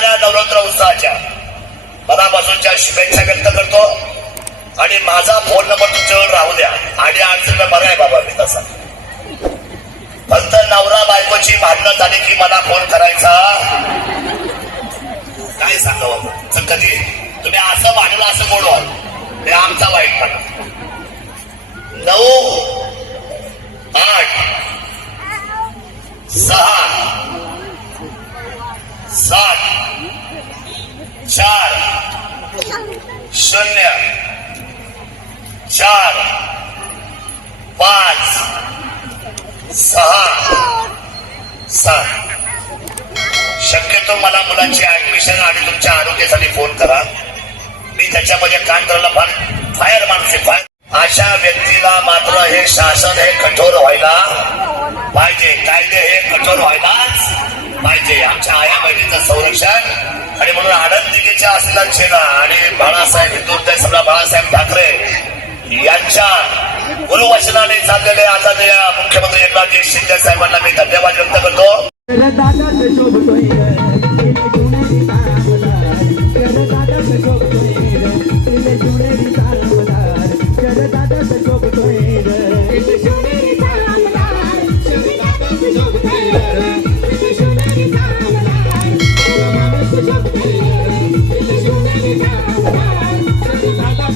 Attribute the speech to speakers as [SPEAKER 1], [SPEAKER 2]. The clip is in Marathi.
[SPEAKER 1] नवरात्र उत्सवाच्या मनापासूनच्या शुभेच्छा व्यक्त करतो. आणि माझा फोन नंबर तुमच्यावर राहू द्या. आणि अडचण बघा आहे बाबा मी तसा. फक्त नवरा बायकोची भांडणं झाली की मला फोन करायचा. काय सांगावं कधी तुम्ही असं वाढलं असं बोलवाल ते आमचा वाईट वाईटपणा नऊ आठ सहा सात चार शून्य चार पाच सहा सात. शक्यतो मला मुलांची ऍडमिशन आणि तुमच्या आरोग्यासाठी फोन करा. मी त्याच्यामध्ये काम करायला फार फायर माणसे फार अशा व्यक्तीला मात्र हे शासन हे कठोर व्हायला पाहिजे. कायदे हे कठोर व्हायलाच बहिणीचं आणि म्हणून आनंद दिघेच्या असलेला छेना आणि बाळासाहेब हिंदुत्व समजा बाळासाहेब ठाकरे यांच्या गुरुवचनाने चाललेले आता मुख्यमंत्री एकनाथजी शिंदे साहेबांना मी धन्यवाद व्यक्त करतो.